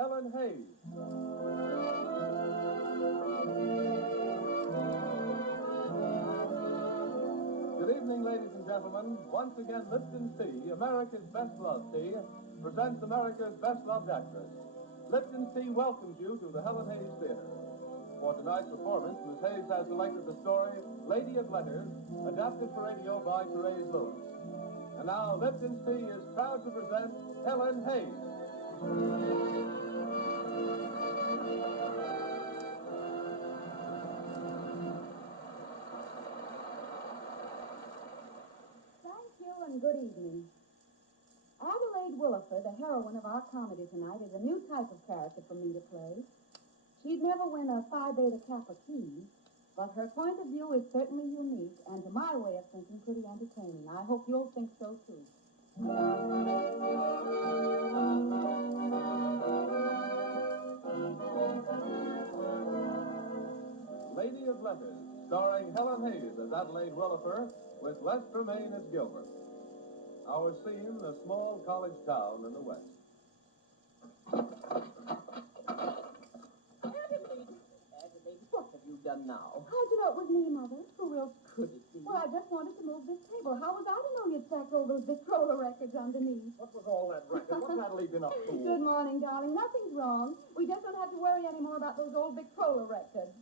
Helen Heyes. Good evening, ladies and gentlemen. Once again, Lipton Tea, America's best loved tea, presents America's best loved actress. Lipton Tea welcomes you to the Helen Heyes Theater. For tonight's performance, Miss Hayes has selected the story Lady of Letters, adapted for radio by Therese Lewis. And now, Lipton Tea is proud to present Helen Heyes. Thank you and good evening. Adelaide Williford, the heroine of our comedy tonight, is a new type of character for me to play. She'd never win a Phi Beta Kappa key, but her point of view is certainly unique and, to my way of thinking, pretty entertaining. I hope you'll think so, too. Lady of Letters, starring Helen Heyes as Adelaide Williford, with Les Tremaine as Gilbert. Our scene, a small college town in the West. Adelaide, what have you done now? How'd you know it was me, Mother? Who else could it be? Well, I just wanted to move this table. How was I to know you'd stacked all those Victrola records underneath? What was all that racket? What's Adelaide been up to? Good morning, darling. Nothing's wrong. We just don't have to worry anymore about those old Victrola records.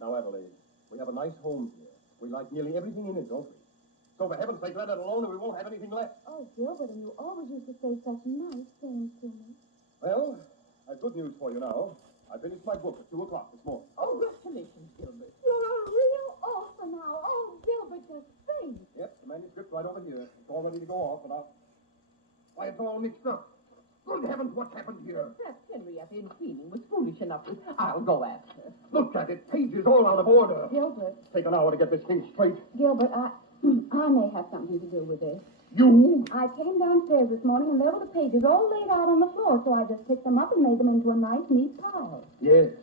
Now, Adelaide, we have a nice home here. We like nearly everything in it, don't we? So, for heaven's sake, let it alone or we won't have anything left. Oh, Gilbert, and you always used to say such nice things to me. Well, I've good news for you now. I finished my book at 2 o'clock this morning. Oh, congratulations, Gilbert. You're a real author now. Oh, Gilbert, just think. Yep, the manuscript's right over here. It's all ready to go off, and why, it's all mixed up. Good heavens, what's happened here? Perhaps Henrietta in cleaning was foolish enough to... I'll go ask her. Look at it. Pages all out of order. Gilbert, Take an hour to get this thing straight. Gilbert, I may have something to do with this. You? I came downstairs this morning and there were the pages all laid out on the floor, so I just picked them up and made them into a nice, neat pile. Yes.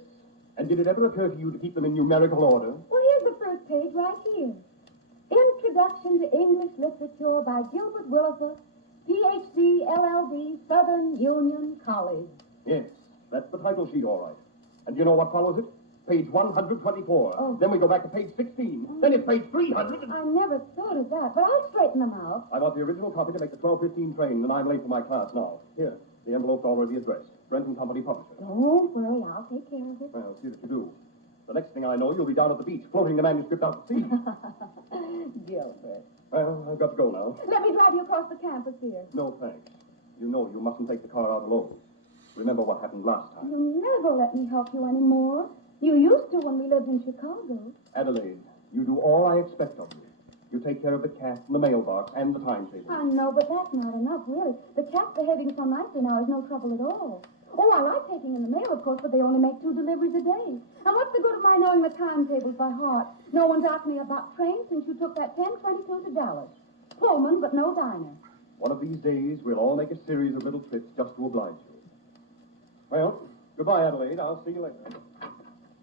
And did it ever occur to you to keep them in numerical order? Well, here's the first page right here. Introduction to English Literature by Gilbert Williford, Ph.D., LL.D., Southern Union College. Yes, that's the title sheet, all right. And do you know what follows it? Page 124. Oh. Then we go back to page 16. Then it's page 300. I never thought of that, but I'll straighten them out. I want the original copy to make the 12:15 train, and I'm late for my class now. Here, the envelope's already addressed. Brent and Company Publisher. Don't worry, I'll take care of it. Well, see that you do. The next thing I know, you'll be down at the beach, floating the manuscript out to sea. Gilbert. Well, I've got to go now. Let me drive you across the campus here. No, thanks. You know you mustn't take the car out alone. Remember what happened last time. You never let me help you anymore. You used to when we lived in Chicago. Adelaide, you do all I expect of you. You take care of the cat and the mailbox and the timetable. I know, but that's not enough, really. The cat's behaving so nicely now is no trouble at all. Oh, I like taking in the mail, of course, but they only make 2 deliveries a day. And what's the good of my knowing the timetables by heart? No one's asked me about trains since you took that 10:22 to Dallas. Pullman, but no diner. One of these days, we'll all make a series of little trips just to oblige you. Well, goodbye, Adelaide. I'll see you later.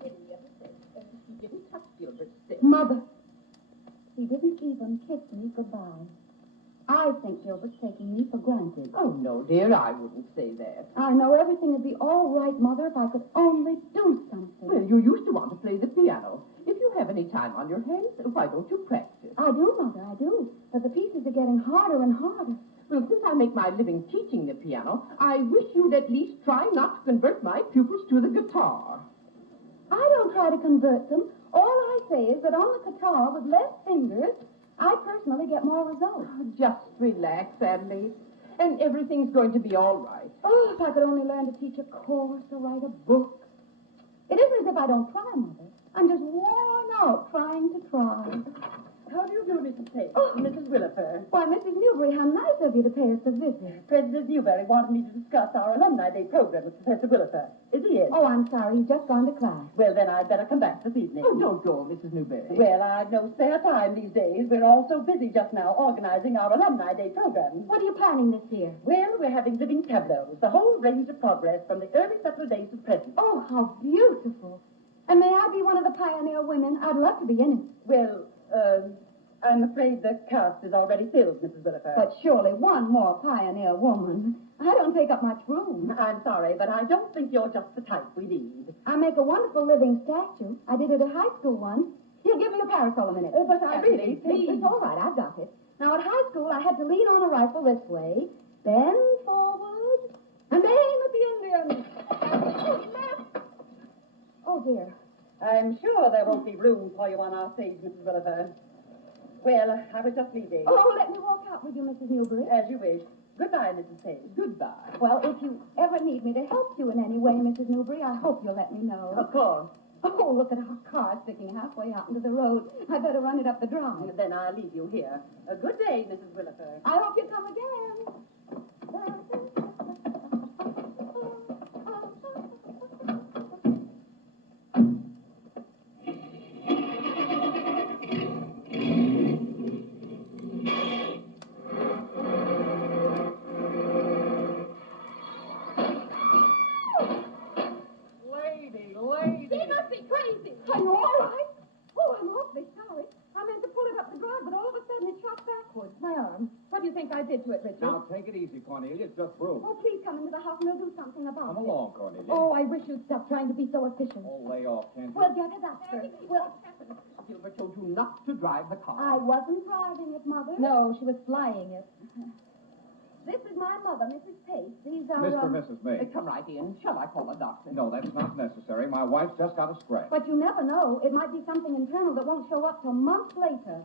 Henrietta said he didn't touch Gilbert's stick. Mother, he didn't even kiss me goodbye. I think Gilbert's taking me for granted. Oh, no, dear, I wouldn't say that. I know everything would be all right, Mother, if I could only do something. Well, you used to want to play the piano. If you have any time on your hands, why don't you practice? I do, Mother, I do. But the pieces are getting harder and harder. Well, since I make my living teaching the piano, I wish you'd at least try not to convert my pupils to the guitar. I don't try to convert them. All I say is that on the guitar with less fingers, I personally get more results. Oh, just relax, Adelaide, and everything's going to be all right. Oh, if I could only learn to teach a course or write a book. It isn't as if I don't try, Mother. I'm just worn out trying to try. How do you do, Mrs. Tate? Oh. Mrs. Williford. Why, Mrs. Newbury, how nice of you to pay us a visit. President Newberry wanted me to discuss our Alumni Day program with Professor Williford. Is he in? Oh, I'm sorry. He's just gone to class. Well, then I'd better come back this evening. Oh, don't go, Mrs. Newberry. Well, I've no spare time these days. We're all so busy just now organizing our Alumni Day program. What are you planning this year? Well, we're having living tableaus, the whole range of progress from the early settler days to present. Oh, how beautiful. And may I be one of the pioneer women? I'd love to be in it. Well, I'm afraid the cast is already filled, Mrs. Willifer. But surely one more pioneer woman. I don't take up much room. I'm sorry, but I don't think you're just the type we need. I make a wonderful living statue. I did it at high school once. Here, give me a parasol a minute. But I really think... It's all right, I've got it. Now, at high school, I had to lean on a rifle this way, bend forward, and aim at the Indians. Oh, dear. I'm sure there won't be room for you on our stage, Mrs. Willifer. Well, I was just leaving. Oh, let me walk out with you, Mrs. Newbury. As you wish. Goodbye, Mrs. Hayes. Goodbye. Well, if you ever need me to help you in any way, Mrs. Newbury, I hope you'll let me know. Of course. Oh, look at our car sticking halfway out into the road. I better run it up the drive. Then I'll leave you here. A good day, Mrs. Willifer. I hope you come again. Lady. He must be crazy. Are you all right? Oh, I'm awfully sorry. I meant to pull it up the drive, but all of a sudden it shot backwards. My arm. What do you think I did to it, Richard? Now, take it easy, Cornelia. It's just bruised. Oh, please come into the house and we'll do something about Come it. along, Cornelia. Oh, I wish you'd stop trying to be so efficient. Oh, lay off, can't you? We'll get it up, sir. Well, Gilbert told you not to drive the car. I wasn't driving it, Mother. No, she was flying it. This is my mother, Mrs. Pace. These are, Mr. and Mrs. May. Come right in. Shall I call a doctor? No, that's not necessary. My wife's just got a scratch. But you never know. It might be something internal that won't show up till months later.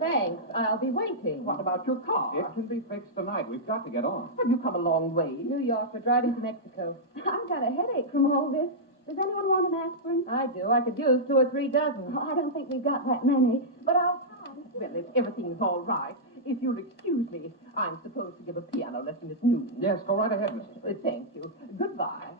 Thanks. I'll be waiting. What about your car? It can be fixed tonight. We've got to get on. Have you come a long way? New York. We're driving to Mexico. I've got a headache from all this. Does anyone want an aspirin? I do. I could use 2 or 3 dozen. Oh, I don't think we've got that many, but I'll try. Well, if everything's all right, if you'll excuse me, I'm supposed to give a piano lesson at noon. Yes, go right ahead, Mrs. Thank you. Goodbye.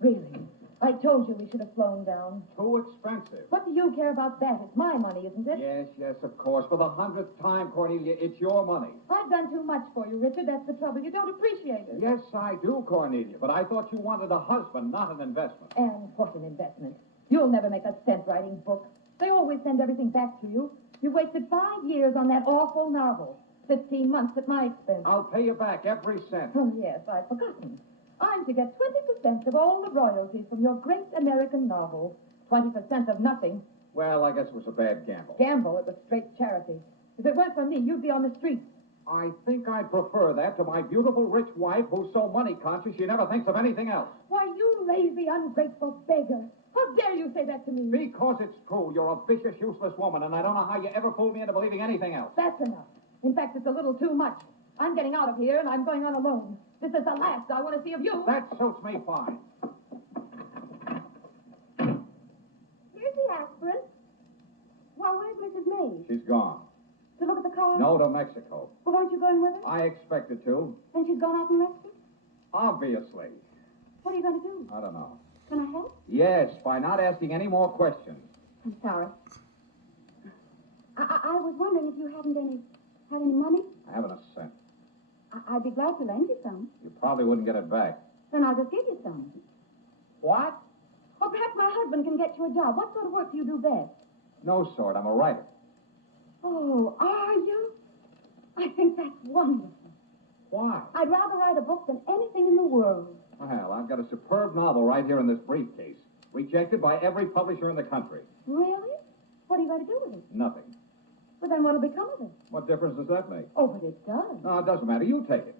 Really? I told you we should have flown down. Too expensive. What do you care about that? It's my money, isn't it? Yes, of course. For the 100th time, Cornelia, it's your money. I've done too much for you, Richard. That's the trouble. You don't appreciate it. Yes, I do, Cornelia. But I thought you wanted a husband, not an investment. And what an investment. You'll never make a cent writing books. They always send everything back to you. You wasted 5 years on that awful novel. 15 months at my expense. I'll pay you back every cent. Oh, yes, I've forgotten. I'm to get 20% of all the royalties from your great American novel. 20% of nothing. Well, I guess it was a bad gamble. Gamble, it was straight charity. If it weren't for me, you'd be on the streets. I think I'd prefer that to my beautiful rich wife who's so money conscious she never thinks of anything else. Why, you lazy, ungrateful beggar. How dare you say that to me? Because it's true. You're a vicious, useless woman, and I don't know how you ever fooled me into believing anything else. That's enough. In fact, it's a little too much. I'm getting out of here, and I'm going on alone. This is the last I want to see of you. That suits me fine. Here's the aspirin. Well, where's Mrs. May? She's gone. To look at the car? No, to Mexico. Well, aren't you going with her? I expected to. Then she's gone off and left you? Obviously. What are you going to do? I don't know. Can I help? Yes, by not asking any more questions. I'm sorry. I was wondering if you had any money? I haven't a cent. I'd be glad to lend you some. You probably wouldn't get it back. Then I'll just give you some. What? Or perhaps my husband can get you a job. What sort of work do you do best? No sort. I'm a writer. Oh, are you? I think that's wonderful. Why? I'd rather write a book than anything in the world. Well, I've got a superb novel right here in this briefcase. Rejected by every publisher in the country. Really? What are you going to do with it? Nothing. Well, then what'll become of it? What difference does that make? Oh, but it does. No, it doesn't matter. You take it.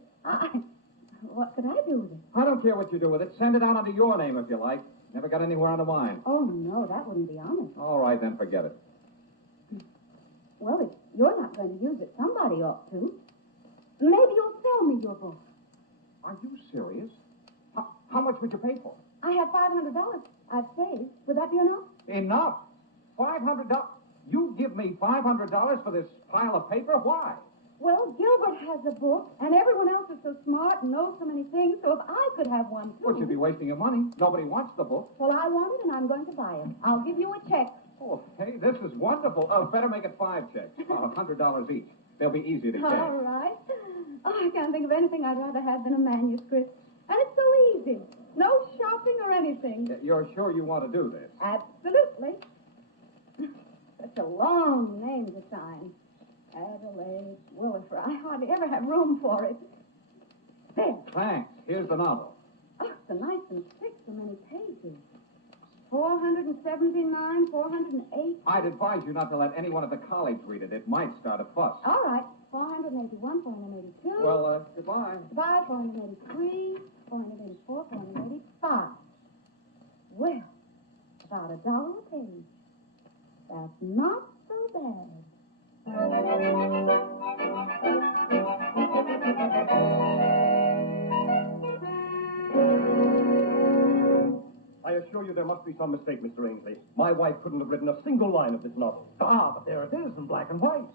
What could I do with it? I don't care what you do with it. Send it out under your name if you like. Never got anywhere under mine. Oh, no, that wouldn't be honest. All right, then forget it. Well, if you're not going to use it, somebody ought to. Maybe you'll sell me your book. Are you serious? How much would you pay for it? I have $500 I've saved. Would that be enough? Enough. $500. You give me $500 for this pile of paper? Why? Well, Gilbert has a book, and everyone else is so smart and knows so many things, so if I could have one, too. Well, you'd be wasting your money. Nobody wants the book. Well, I want it, and I'm going to buy it. I'll give you a check. Oh, hey, this is wonderful. Better make it 5 checks. $100 each. They'll be easy to All cash. right. Oh, I can't think of anything I'd rather have than a manuscript. And it's so easy. No shopping or anything. You're sure you want to do this? Absolutely. Such a long name to sign. Adelaide Williford. I hardly ever have room for it. There. Thanks. Here's the novel. Oh, so nice and thick, so many pages. 479, 408. I'd advise you not to let anyone at the college read it. It might start a fuss. All right. 481, 482. Well, goodbye. Goodbye, 483, 484, 485. Well, about $1 a page. That's not so bad. I assure you there must be some mistake, Mr. Ainsley. My wife couldn't have written a single line of this novel. Ah, but there it is in black and white.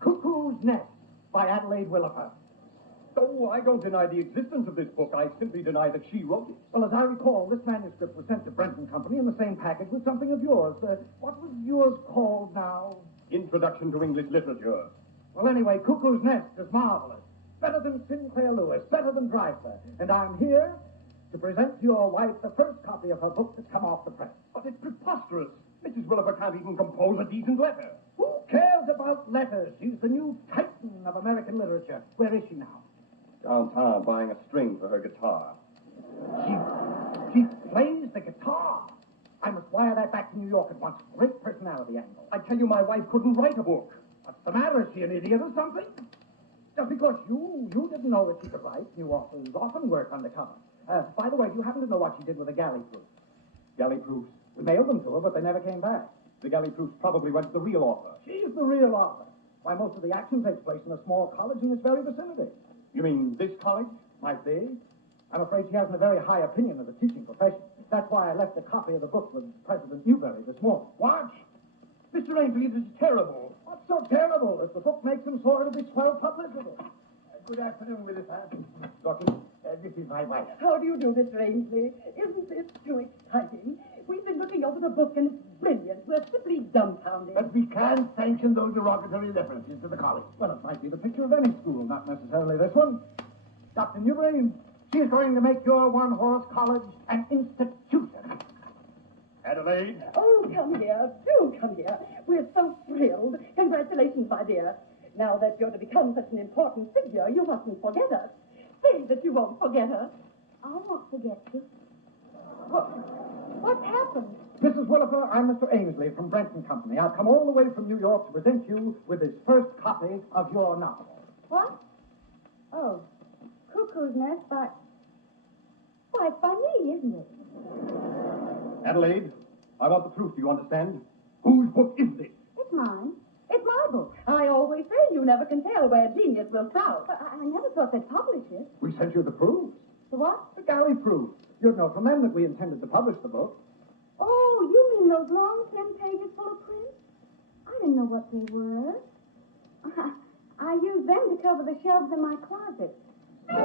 Cuckoo's Nest by Adelaide Williford. Oh, I don't deny the existence of this book. I simply deny that she wrote it. Well, as I recall, this manuscript was sent to Brenton Company in the same package with something of yours. What was yours called now? Introduction to English Literature. Well, anyway, Cuckoo's Nest is marvelous. Better than Sinclair Lewis, better than Dreiser. And I'm here to present to your wife the first copy of her book that's come off the press. But it's preposterous. Mrs. Williford can't even compose a decent letter. Who cares about letters? She's the new titan of American literature. Where is she now? Downtown buying a string for her guitar. She plays the guitar. I must wire that back to New York at once. Great personality angle. I tell you, my wife couldn't write a book. What's the matter? Is she an idiot or something? Just because you didn't know that she could write, new authors often work undercover. By the way, do you happen to know what she did with the galley proofs? Galley proofs. We mailed them to her, but they never came back. The galley proofs probably went to the real author. She's the real author. Why, most of the action takes place in a small college in this very vicinity. You mean this college? Might be. I'm afraid she hasn't a very high opinion of the teaching profession. That's why I left a copy of the book with President Newberry this morning. What? Mr. Ainsley, this is terrible. What's so terrible? If the book makes him soar, it'll be swell publicity. Good afternoon, Williford. Doctor, this is my wife. How do you do, Mr. Ainsley? Isn't this too exciting? We've been looking over the book, and it's brilliant. We're simply dumbfounded. But we can't sanction those derogatory references to the college. Well, it might be the picture of any school, not necessarily this one. Dr. Newberry, she's going to make your one-horse college an institution. Adelaide? Oh, come here. Do come here. We're so thrilled. Congratulations, my dear. Now that you're to become such an important figure, you mustn't forget us. Say that you won't forget us. I won't forget you. What's happened? Mrs. Williford, I'm Mr. Ainsley from Brenton Company. I've come all the way from New York to present you with this first copy of your novel. What? Oh, Cuckoo's Nest by... Why, it's by me, isn't it? Adelaide, I want the truth, do you understand? Whose book is this? It's mine. It's my book. I always say you never can tell where genius will sprout. But I never thought they'd publish it. We sent you the proofs. The what? The galley proofs. You'd know from them that we intended to publish the book. Oh, you mean those long 10 pages full of print? I didn't know what they were. I used them to cover the shelves in my closet. And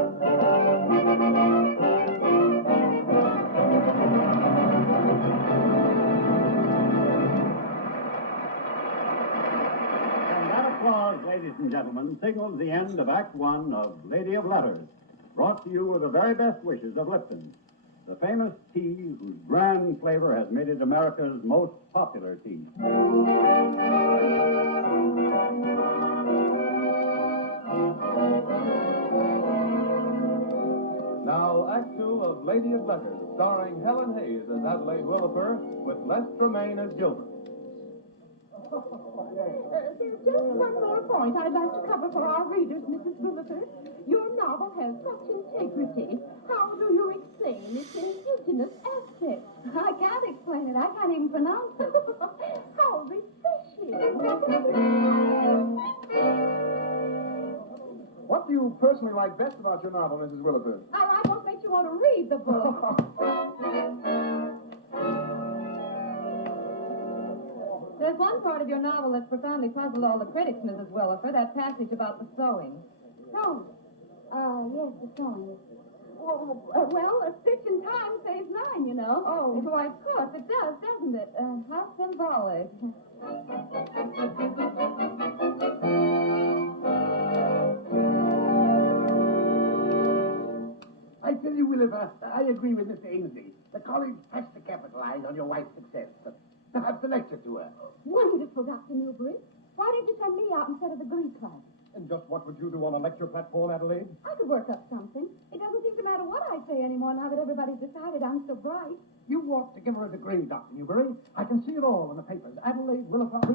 that applause, ladies and gentlemen, signals the end of Act One of Lady of Letters, brought to you with the very best wishes of Lipton, the famous tea whose grand flavor has made it America's most popular tea. Now, Act Two of Lady of Letters, starring Helen Heyes as Adelaide Williford, with Les Tremaine as Gilbert. There's just one more point I'd like to cover for our readers, Mrs. Williford. Your novel has such integrity. How do you explain its indigenous aspect? I can't explain it. I can't even pronounce it. How refreshing. What do you personally like best about your novel, Mrs. Williford? I like what makes you want to read the book. There's one part of your novel that's profoundly puzzled all the critics, Mrs. Williford, that passage about the sewing. No. Yes, the song. Well, a stitch in time saves 9, you know. Oh. Why, of course, it does, doesn't it? How symbolic. I tell you, Williford, I agree with Mr. Ainsley. The college has to capitalize on your wife's success. But Perhaps a lecture to her. Wonderful, Dr. Newbury. Why didn't you send me out instead of the Glee class? And just what would you do on a lecture platform, Adelaide? I could work up something. It doesn't seem to matter what I say anymore now that everybody's decided I'm so bright. You ought to give her a degree, Dr. Newbury. I can see it all in the papers. Adelaide Williford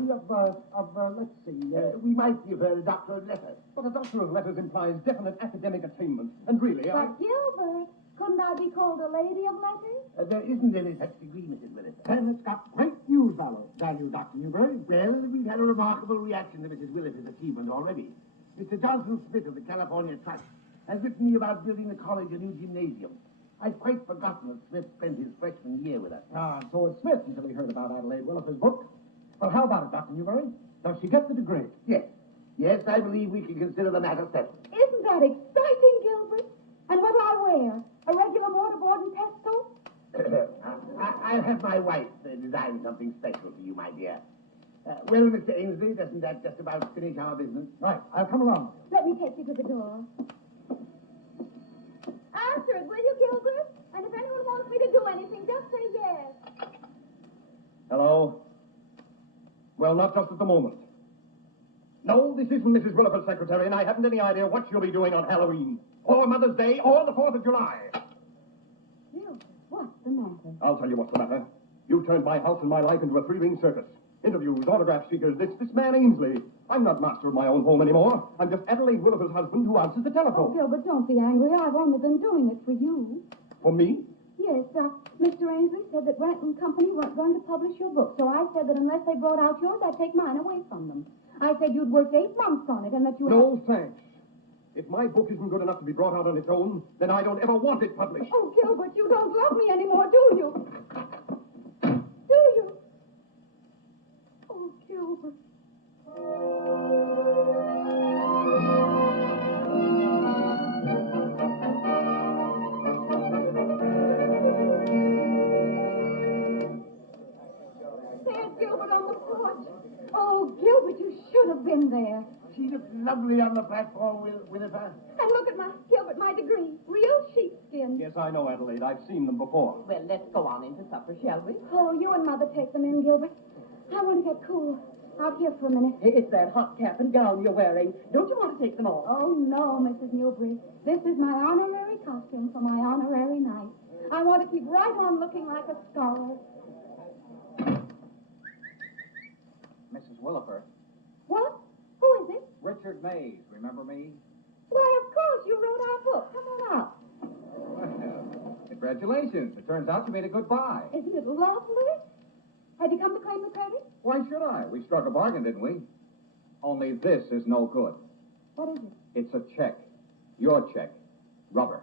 let's see, we might give her a doctor of letters. But a doctor of letters implies definite academic attainment. And really, But Gilbert, couldn't I be called a lady of letters? There isn't any such degree, Mrs. Williford. Then it's got great news value, Dr. Newbury. Well, we've had a remarkable reaction to Mrs. Williford's achievement already. Mr. Johnson Smith of the California Trust has written me about building the college a new gymnasium. I'd quite forgotten that Smith spent his freshman year with us. Ah, so it's Smith until he heard about Adelaide Williford's book. Well, how about it, Dr. Newbury? Does she get the degree? Yes. Yes, I believe we can consider the matter settled. Isn't that exciting, Gilbert? And what'll I wear? A regular mortarboard and pestle? I'll have my wife design something special for you, my dear. Well, Mr. Ainsley, doesn't that just about finish our business? Right, I'll come along. Let me take you to the door. Answer it, will you, Gilbert? And if anyone wants me to do anything, just say yes. Hello? Well, not just at the moment. No, this isn't Mrs. Williford's secretary, and I haven't any idea what she'll be doing on Halloween, or Mother's Day, or the 4th of July. Gilbert, what's the matter? I'll tell you what's the matter. You've turned my house and my life into a three-ring circus. Interviews, autograph seekers, this man Ainsley. I'm not master of my own home anymore. I'm just Adelaide Williford's husband who answers the Oh, telephone. Gilbert, don't be angry. I've only been doing it for you. For me? Yes, Mr. Ainsley said that Grant and Company weren't going to publish your book, so I said that unless they brought out yours, I'd take mine away from them. I said you'd worked 8 months on it and that you... No, thanks. If my book isn't good enough to be brought out on its own, then I don't ever want it published. Oh, Gilbert, you don't love me anymore, do you? Do you? Oh, Gilbert. There's Gilbert on the porch. Oh, Gilbert, you should have been there. She looked lovely on the platform, Williford. And look at Gilbert, my degree. Real sheepskin. Yes, I know, Adelaide. I've seen them before. Well, let's go on into supper, shall we? Oh, you and Mother take them in, Gilbert. I want to get cool. Out here for a minute. It's that hot cap and gown you're wearing. Don't you want to take them off? Oh, no, Mrs. Newbury. This is my honorary costume for my honorary night. I want to keep right on looking like a scholar. Mrs. Williford. What? Who is it? Richard Mays, remember me? Why, of course, you wrote our book. Come on up. Well, congratulations. It turns out you made a good buy. Isn't it lovely? Have you come to claim the credit? Why should I? We struck a bargain, didn't we? Only this is no good. What is it? It's a check. Your check. Rubber.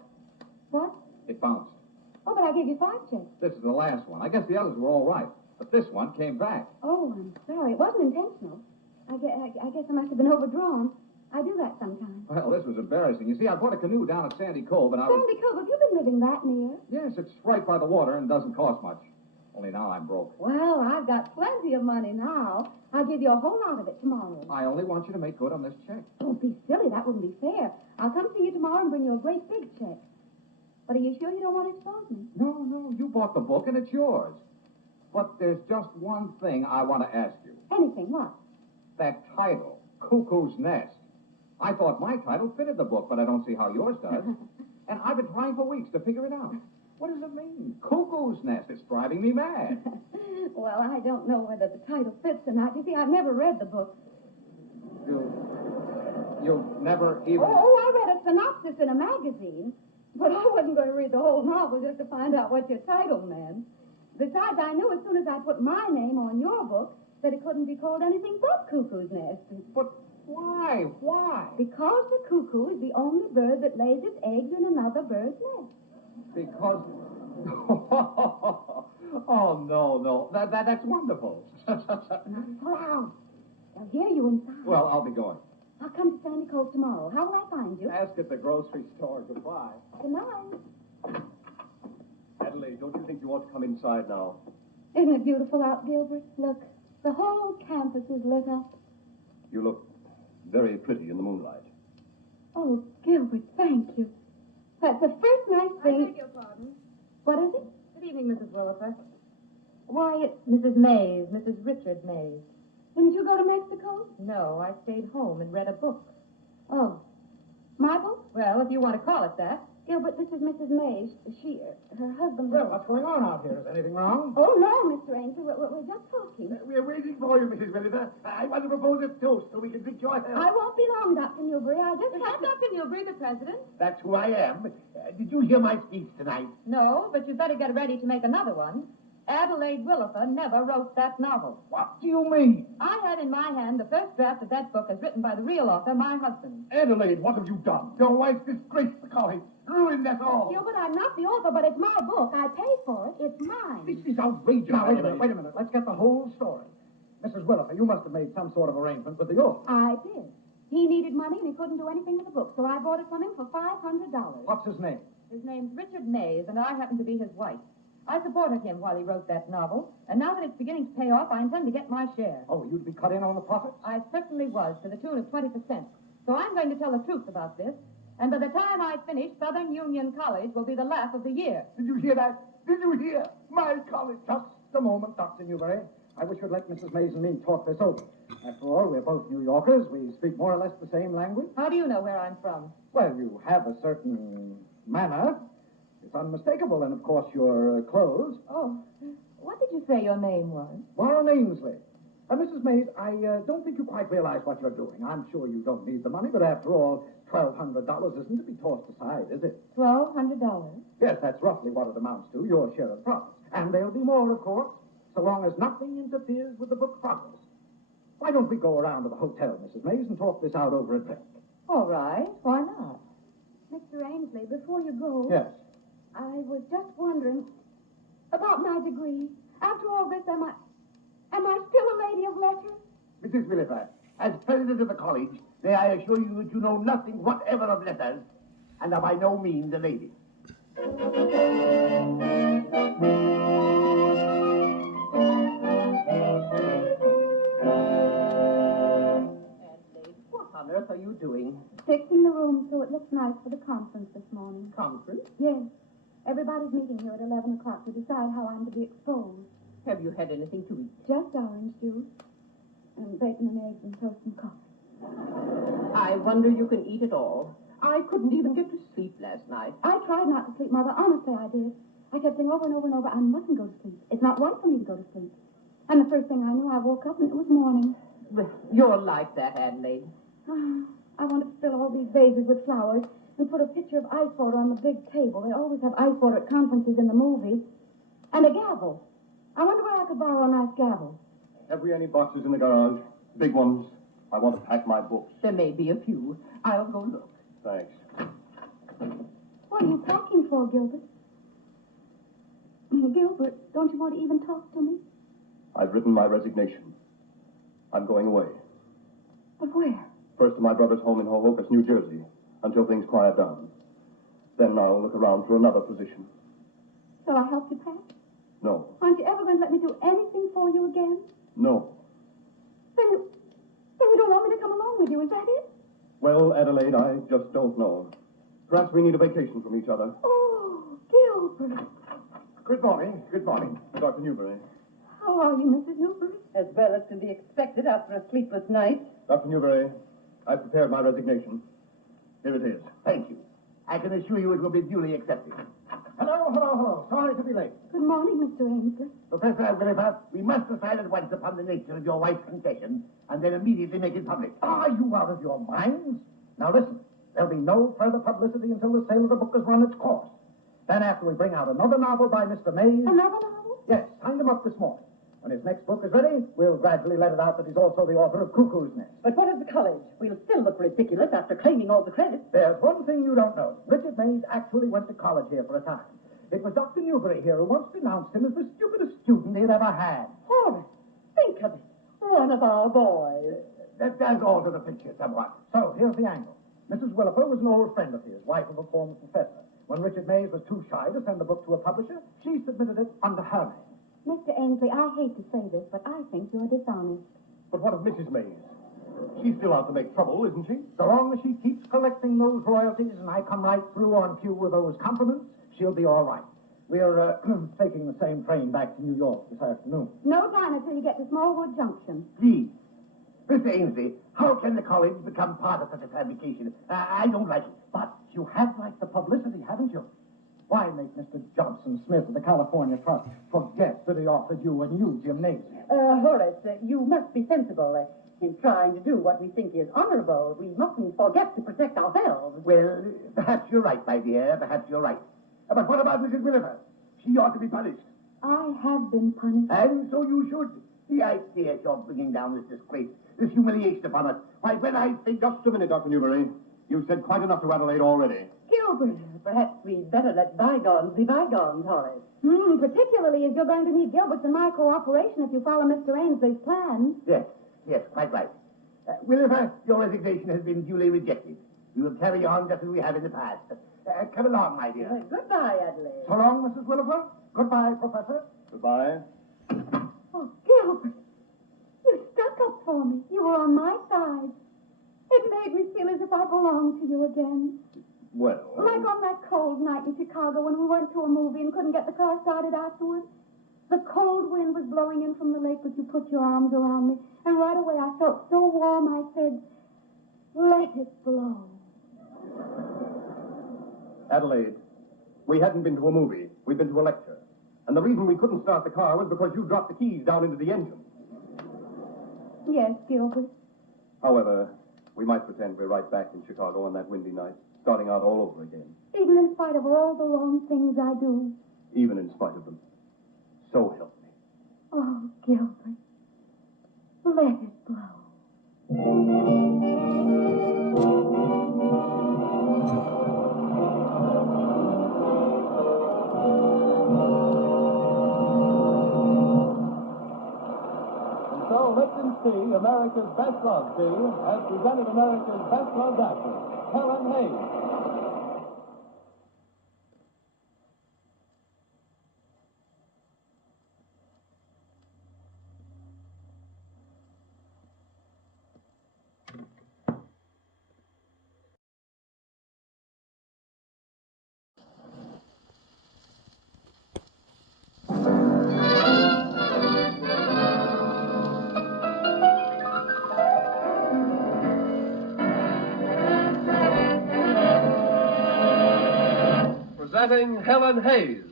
What? It bounced. Oh, but I gave you 5 checks. This is the last one. I guess the others were all right. But this one came back. Oh, I'm sorry. It wasn't intentional. I guess I must have been overdrawn. I do that sometimes. Well, this was embarrassing. You see, I bought a canoe down at Sandy Cove, and I was... Sandy Cove, have you been living that near? Yes, it's right by the water and doesn't cost much. Only now I'm broke. Well, I've got plenty of money now. I'll give you a whole lot of it tomorrow. I only want you to make good on this check. Don't be silly. That wouldn't be fair. I'll come see you tomorrow and bring you a great big check. But are you sure you don't want to expose me? No, you bought the book and it's yours. But there's just one thing I want to ask you. Anything, what? That title, Cuckoo's Nest. I thought my title fitted the book, but I don't see how yours does. And I've been trying for weeks to figure it out. What does it mean? Cuckoo's Nest. It's driving me mad. Well, I don't know whether the title fits or not. You see, I've never read the book. You've never even... Oh, I read a synopsis in a magazine. But I wasn't going to read the whole novel just to find out what your title meant. Besides, I knew as soon as I put my name on your book that it couldn't be called anything but Cuckoo's Nest. But why? Why? Because the cuckoo is the only bird that lays its eggs in another bird's nest. Because... Oh, no. That's wonderful. Not so loud. They'll hear you inside. Well, I'll be going. I'll come to Sandy Cove tomorrow. How will I find you? Ask at the grocery store. Goodbye. Good night. Adelaide, don't you think you ought to come inside now? Isn't it beautiful out, Gilbert? Look, the whole campus is lit up. You look very pretty in the moonlight. Oh, Gilbert, thank you. That's the first nice I thing. beg your pardon. What is it? Good evening, Mrs. Williford. Why, it's... Mrs. Mays, Mrs. Richard Mays. Didn't you go to Mexico? No, I stayed home and read a book. Oh. My book? Well, if you want to call it that. Gilbert, this is Mrs. Mays. Her husband... Well, what's going on out here? Is anything wrong? Oh, no, Mr. Ainsley. We're just talking. We're waiting for you, Mrs. Williver. I want to propose a toast so we can drink your health. I won't be long, Dr. Newbury. I just Has Dr. Newbury, the president? That's who I am. Did you hear my speech tonight? No, but you'd better get ready to make another one. Adelaide Williffer never wrote that novel. What do you mean? I had in my hand the first draft of that book as written by the real author, my husband. Adelaide, what have you done? Your wife disgraced the college. Ruined us all. Gilbert, I'm not the author, but it's my book. I paid for it. It's mine. This is outrageous. Now, Adelaide. wait a minute. Let's get the whole story. Mrs. Willifer, you must have made some sort of arrangement with the author. I did. He needed money, and he couldn't do anything with the book, so I bought it from him for $500. What's his name? His name's Richard Mays, and I happen to be his wife. I supported him while he wrote that novel, and now that it's beginning to pay off, I intend to get my share. Oh, you'd be cut in on the profits? I certainly was, to the tune of 20%. So I'm going to tell the truth about this, and by the time I finish, Southern Union College will be the laugh of the year. Did you hear that? Did you hear? My college. Just a moment, Dr. Newbury. I wish you'd let Mrs. Mays and me talk this over. After all, we're both New Yorkers. We speak more or less the same language. How do you know where I'm from? Well, you have a certain manner. It's unmistakable, and of course your clothes. Oh, what did you say your name was? Warren Ainsley. Mrs. Mays, I don't think you quite realize what you're doing. I'm sure you don't need the money, but after all, $1,200 isn't to be tossed aside, is it? $1,200? Yes, that's roughly what it amounts to, your share of the profits. And there'll be more, of course, so long as nothing interferes with the book's progress. Why don't we go around to the hotel, Mrs. Mays, and talk this out over a drink? All right, why not? Mr. Ainsley, before you go... Yes. I was just wondering about my degree. After all this, am I still a lady of letters? Mrs. Willifer, as president of the college, may I assure you that you know nothing whatever of letters, and are by no means a lady. What on earth are you doing? Fixing the room so it looks nice for the conference this morning. Conference? Yes. Everybody's meeting here at 11 o'clock to decide how I'm to be exposed. Have you had anything to eat? Just orange juice and bacon and eggs and toast and coffee. I wonder you can eat it all. I couldn't even get to sleep last night. I tried not to sleep, Mother. Honestly, I did. I kept saying over and over and over, I mustn't go to sleep. It's not right for me to go to sleep. And the first thing I knew, I woke up and it was morning. Well, you're like that, Adelaide. I wanted to fill all these vases with flowers and put a picture of ice water on the big table. They always have ice water at conferences in the movies. And a gavel. I wonder where I could borrow a nice gavel. Have we any boxes in the garage? Big ones. I want to pack my books. There may be a few. I'll go look. Thanks. What are you packing for, Gilbert? Gilbert, don't you want to even talk to me? I've written my resignation. I'm going away. But where? First to my brother's home in Hohokus, New Jersey, until things quiet down. Then I'll look around for another position. Shall I help you pack? No. Aren't you ever going to let me do anything for you again? No. Then you don't want me to come along with you, is that it? Well, Adelaide, I just don't know. Perhaps we need a vacation from each other. Oh, Gilbert. Good morning. Good morning, Dr. Newbury. How are you, Mrs. Newbury? As well as can be expected after a sleepless night. Dr. Newbury, I've prepared my resignation. Here it is. Thank you. I can assure you it will be duly accepted. Hello. Sorry to be late. Good morning, Mr. Ainsley. Professor Willifer, we must decide at once upon the nature of your wife's confession, and then immediately make it public. Are you out of your minds? Now listen, there'll be no further publicity until the sale of the book has run its course. Then after we bring out another novel by Mr. Mays... Another novel? Yes, signed him up this morning. When his next book is ready, we'll gradually let it out that he's also the author of Cuckoo's Nest. But what of the college? We'll still look ridiculous after claiming all the credit. There's one thing you don't know. Richard Mays actually went to college here for a time. It was Dr. Newbury here who once denounced him as the stupidest student he'd ever had. Horace, think of it. One of our boys. That does alter the picture somewhat. So, here's the angle. Mrs. Willifer was an old friend of his, wife of a former professor. When Richard Mays was too shy to send the book to a publisher, she submitted it under her name. Mr. Ainsley, I hate to say this, but I think you're dishonest. But what of Mrs. Mays? She's still out to make trouble, isn't she? So long as she keeps collecting those royalties and I come right through on cue with those compliments, she'll be all right. We're taking the same train back to New York this afternoon. No time until you get to Smallwood Junction. Please. Mr. Ainsley, how can the college become part of such a fabrication? I don't like it. But you have liked the publicity, haven't you? Why make Mr. Johnson Smith of the California Trust forget that he offered you a new gymnasium? Horace, you must be sensible. In trying to do what we think is honorable, we mustn't forget to protect ourselves. Well, perhaps you're right, my dear. Perhaps you're right. But what about Mrs. Willifer? She ought to be punished. I have been punished. And so you should. The idea you're bringing down this disgrace, this humiliation upon us. Why, when I think... Just a minute, Dr. Newberry. You've said quite enough to Adelaide already. Gilbert, perhaps we'd better let bygones be bygones, Horace. Particularly as you're going to need Gilbert's and my cooperation if you follow Mr. Ainsley's plan. Yes, quite right. Willifer, your resignation has been duly rejected. We will carry on just as we have in the past. Come along, my dear. Goodbye, Adelaide. So long, Mrs. Willifer. Goodbye, Professor. Goodbye. Oh, Gilbert, you stuck up for me. You were on my side. It made me feel as if I belonged to you again. Well... Like on that cold night in Chicago when we went to a movie and couldn't get the car started afterwards. The cold wind was blowing in from the lake, but you put your arms around me. And right away I felt so warm I said, let it blow. Adelaide, we hadn't been to a movie. We'd been to a lecture. And the reason we couldn't start the car was because you dropped the keys down into the engine. Yes, Gilbert. However, we might pretend we're right back in Chicago on that windy night, starting out all over again. Even in spite of all the wrong things I do. Even in spite of them. So help me. Oh, Gilbert, let it blow. So, Lipton Tea, America's best loved tea, has presented America's best loved actress, Helen Heyes. Presenting Helen Heyes.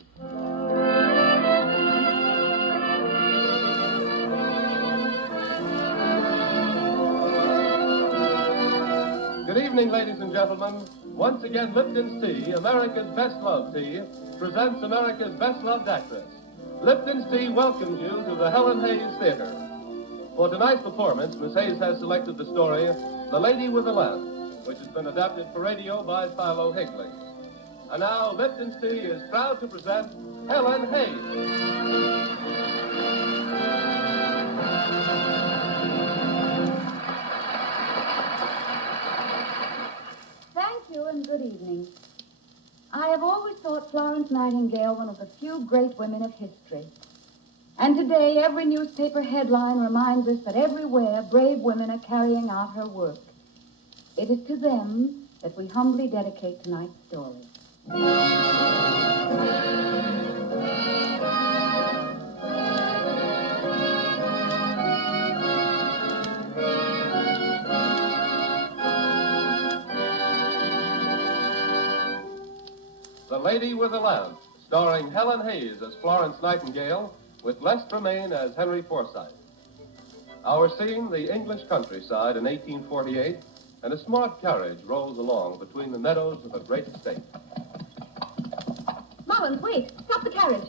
Good evening, ladies and gentlemen. Once again, Lipton's Tea, America's best loved tea, presents America's best loved actress. Lipton's Tea welcomes you to the Helen Heyes Theater. For tonight's performance, Miss Hayes has selected the story, The Lady with the Lamp, which has been adapted for radio by Philo Higley. And now, Lipton's Tea is proud to present Helen Heyes. Thank you and good evening. I have always thought Florence Nightingale one of the few great women of history. And today, every newspaper headline reminds us that everywhere brave women are carrying out her work. It is to them that we humbly dedicate tonight's story. The Lady with the Lamp, starring Helen Heyes as Florence Nightingale, with Les Tremaine as Henry Forsyth. Our scene, the English countryside in 1848, and a smart carriage rolls along between the meadows of a great estate. Mullins, wait. Stop the carriage.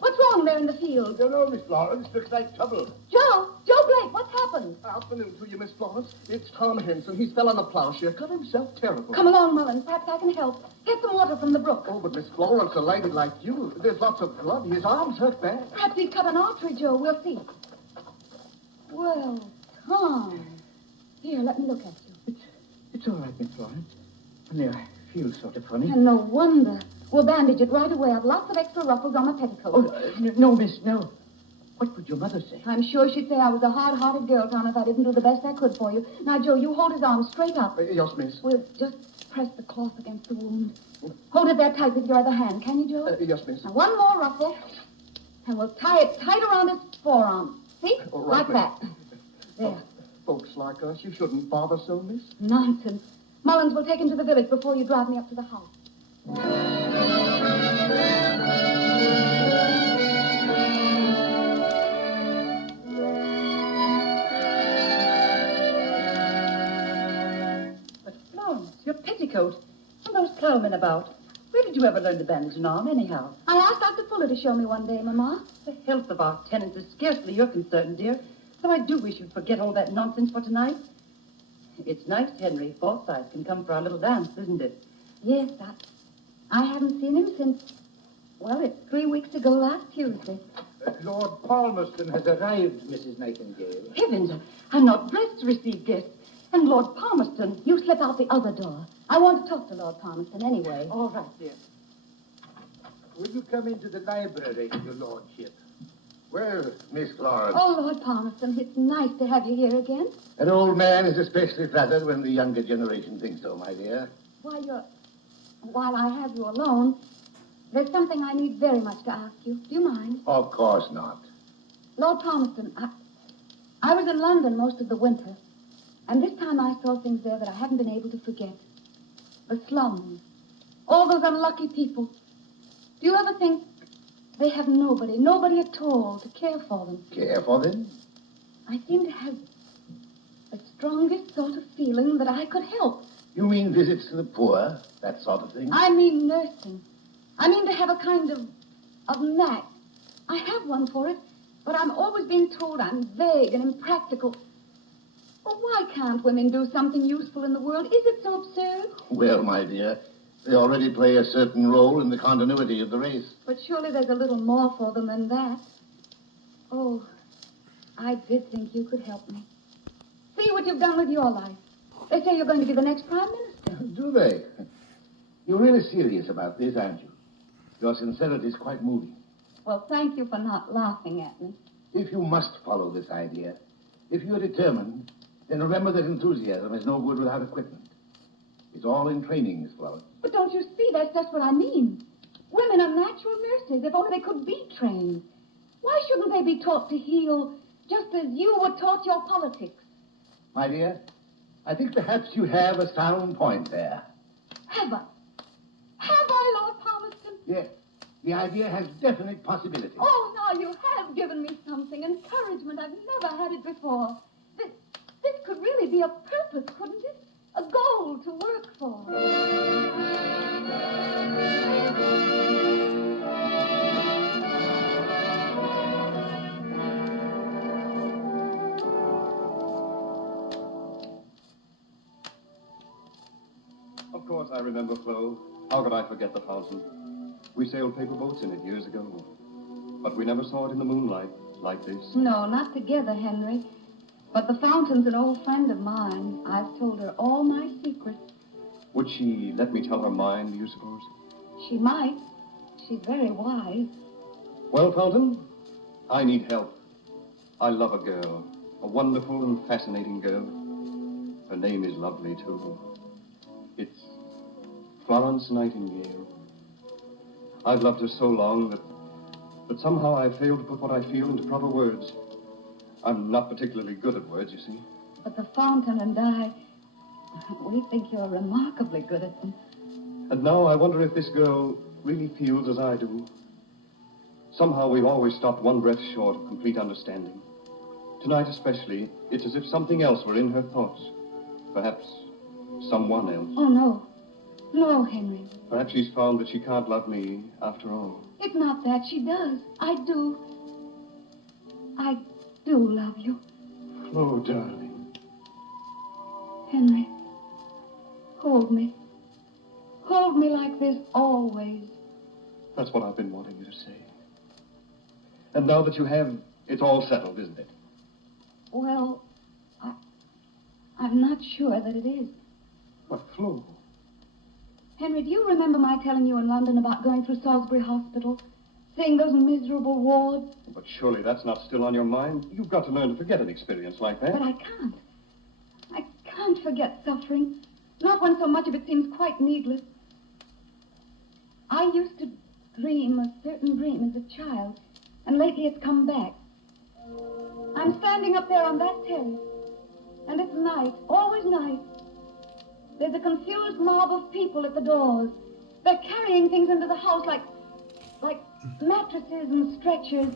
What's wrong there in the field? You know, Miss Florence, looks like trouble. Joe Blake, what's happened? Afternoon to you, Miss Florence. It's Tom Henson. He's fell on a plowshare, cut himself terrible. Come along, Mullins. Perhaps I can help. Get some water from the brook. Oh, but Miss Florence, a lady like you, there's lots of blood. His arms hurt bad. Perhaps he's cut an artery, Joe. We'll see. Well, Tom. Here, let me look at you. It's all right, Miss Florence. Only I feel sort of funny. And no wonder. We'll bandage it right away. I've lots of extra ruffles on my petticoat. Oh, no, miss, no. What would your mother say? I'm sure she'd say I was a hard-hearted girl, Tom, if I didn't do the best I could for you. Now, Joe, you hold his arm straight up. Yes, miss. We'll just press the cloth against the wound. Hold it there tight with your other hand, can you, Joe? Yes, miss. Now, one more ruffle, and we'll tie it tight around his forearm. See? All right, Like that. There. Folks like us, you shouldn't bother so, miss. Nonsense. Mullins will take him to the village before you drive me up to the house. But Florence, your petticoat, and those plowmen about. Where did you ever learn to bandage an arm, anyhow? I asked Dr. Fuller to show me one day, Mama. The health of our tenants is scarcely your concern, dear. Though I do wish you'd forget all that nonsense for tonight. It's nice, Henry. Forsyth can come for our little dance, isn't it? Yes, I haven't seen him since, well, it's 3 weeks ago last Tuesday. Lord Palmerston has arrived, Mrs. Nightingale. Heavens, I'm not dressed to receive guests. And Lord Palmerston. You slip out the other door. I want to talk to Lord Palmerston anyway. All right, dear. Will you come into the library, your lordship? Well, Miss Florence. Oh, Lord Palmerston, it's nice to have you here again. An old man is especially flattered when the younger generation thinks so, my dear. While I have you alone, there's something I need very much to ask you. Do you mind? Of course not. Lord Palmerston, I was in London most of the winter, and this time I saw things there that I haven't been able to forget. The slums, all those unlucky people. Do you ever think they have nobody at all to care for them? Care for them? I seem to have the strongest sort of feeling that I could help. You mean visits to the poor, that sort of thing? I mean nursing. I mean to have a kind of knack. I have one for it, but I'm always being told I'm vague and impractical. Well, why can't women do something useful in the world? Is it so absurd? Well, my dear, they already play a certain role in the continuity of the race. But surely there's a little more for them than that. Oh, I did think you could help me. See what you've done with your life. They say you're going to be the next prime minister. Do they? You're really serious about this, aren't you? Your sincerity is quite moving. Well, thank you for not laughing at me. If you must follow this idea, if you're determined, then remember that enthusiasm is no good without equipment. It's all in training, Miss Florence. But don't you see, that's just what I mean. Women are natural nurses, if only they could be trained. Why shouldn't they be taught to heal just as you were taught your politics? My dear, I think perhaps you have a sound point there. Have I? Have I, Lord Palmerston? Yes, the idea has definite possibility. Oh, now you have given me something. Encouragement. I've never had it before. This could really be a purpose, couldn't it? A goal to work for. Of course I remember Flo. How could I forget the fountain? We sailed paper boats in it years ago. But we never saw it in the moonlight like this. No, not together, Henry. But the fountain's an old friend of mine. I've told her all my secrets. Would she let me tell her mind, do you suppose? She might. She's very wise. Well, Fountain, I need help. I love a girl. A wonderful and fascinating girl. Her name is lovely, too. It's Florence Nightingale. I've loved her so long that somehow I've failed to put what I feel into proper words. I'm not particularly good at words, you see. But the fountain and I, we think you're remarkably good at them. And now I wonder if this girl really feels as I do. Somehow we've always stopped one breath short of complete understanding. Tonight especially, it's as if something else were in her thoughts. Perhaps someone else. Oh, no. No, Henry. Perhaps she's found that she can't love me after all. It's not that. She does. I do. I do love you. Oh, darling. Henry, hold me. Hold me like this always. That's what I've been wanting you to say. And now that you have, it's all settled, isn't it? Well, I'm not sure that it is. But, Flo. Henry, do you remember my telling you in London about going through Salisbury Hospital? seeing those miserable wards. But surely that's not still on your mind. You've got to learn to forget an experience like that. But I can't. I can't forget suffering. Not when so much of it seems quite needless. I used to dream a certain dream as a child, and lately it's come back. I'm standing up there on that terrace, and it's night, always night. There's a confused mob of people at the doors. They're carrying things into the house like mattresses and stretchers,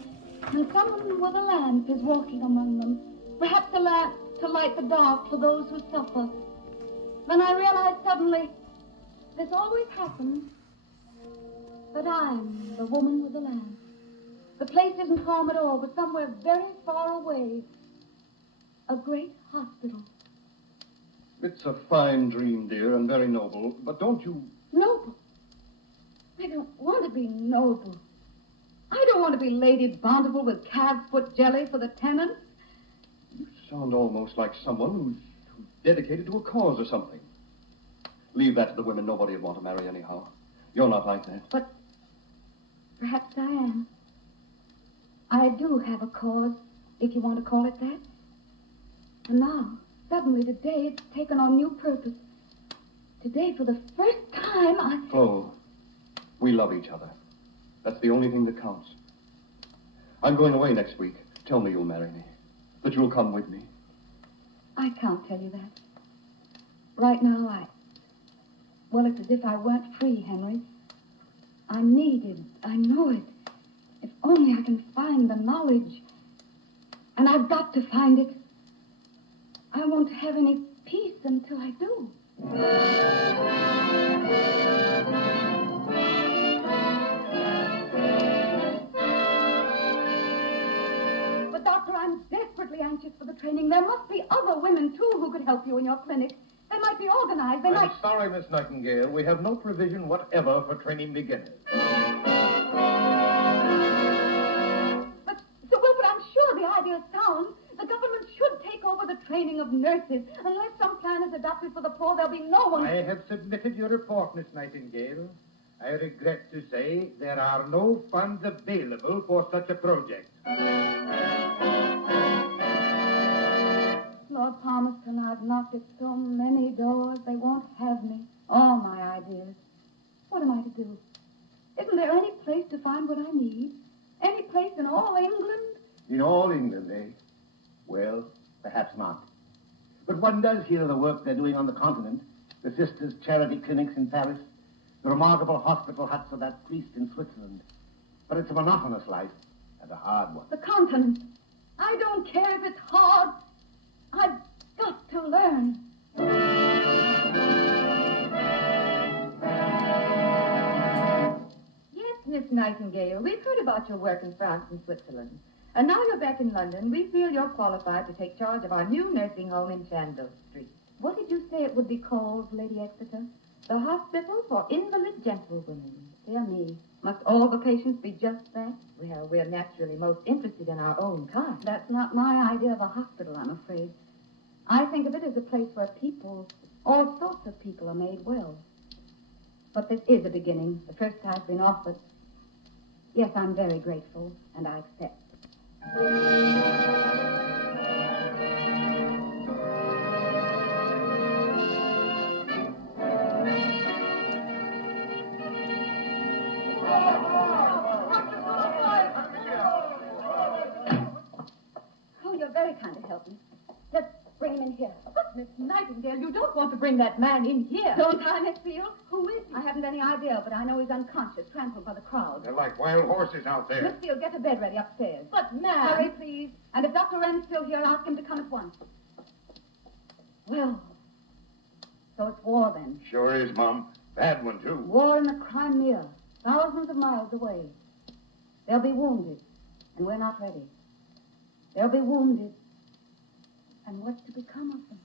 and someone with a lamp is walking among them. Perhaps a lamp to light the dark for those who suffer. Then I realized suddenly, this always happens, that I'm the woman with the lamp. The place isn't home at all, but somewhere very far away. A great hospital. It's a fine dream, dear, and very noble, but don't you... Noble? I don't want to be noble. I don't want to be Lady Bountiful with calf's foot jelly for the tenants. You sound almost like someone who's dedicated to a cause or something. Leave that to the women nobody would want to marry anyhow. You're not like that. But perhaps I am. I do have a cause, if you want to call it that. And now, suddenly today, it's taken on new purpose. Today, for the first time, Oh, we love each other. That's the only thing that counts. I'm going away next week. Tell me you'll marry me. That you'll come with me. I can't tell you that. Right now, well, it's as if I weren't free, Henry. I'm needed. I know it. If only I can find the knowledge. And I've got to find it. I won't have any peace until I do. But, Doctor, I'm desperately anxious for the training. There must be other women, too, who could help you in your clinic. They might be organized. They might... I'm sorry, Miss Nightingale. We have no provision whatever for training beginners. But, Sir Wilfred, I'm sure the idea is sound. The government should take over the training of nurses. Unless some plan is adopted for the poor, there'll be no one... I have submitted your report, Miss Nightingale. I regret to say there are no funds available for such a project. Lord Palmerston, I've knocked at so many doors, they won't have me. All my ideas. What am I to do? Isn't there any place to find what I need? Any place in all England? In all England, eh? Well, perhaps not. But one does hear of the work they're doing on the continent. The sisters' charity clinics in Paris. The remarkable hospital huts of that priest in Switzerland. But it's a monotonous life and a hard one. The continent. I don't care if it's hard. I've got to learn. Yes, Miss Nightingale, we've heard about your work in France and Switzerland. And now you're back in London, we feel you're qualified to take charge of our new nursing home in Chandler Street. What did you say it would be called, Lady Exeter? The Hospital for Invalid Gentlewomen. Dear me. Must all the patients be just that? Well, we're naturally most interested in our own kind. That's not my idea of a hospital, I'm afraid. I think of it as a place where people, all sorts of people, are made well. But this is a beginning. The first I've been offered. Yes, I'm very grateful, and I accept. Oh, you're very kind to help me. Just bring him in here. But, Miss Nightingale, you don't want to bring that man in here. Don't I, Miss Field? Who is he? I haven't any idea, but I know he's unconscious, trampled by the crowd. They're like wild horses out there. Miss Field, get a bed ready upstairs. But, ma'am... Hurry, please. And if Dr. Wren's still here, ask him to come at once. Well, so it's war then. Sure is, Mom. Bad one, too. War in the Crimea, thousands of miles away. They'll be wounded, and we're not ready. They'll be wounded, and what's to become of them?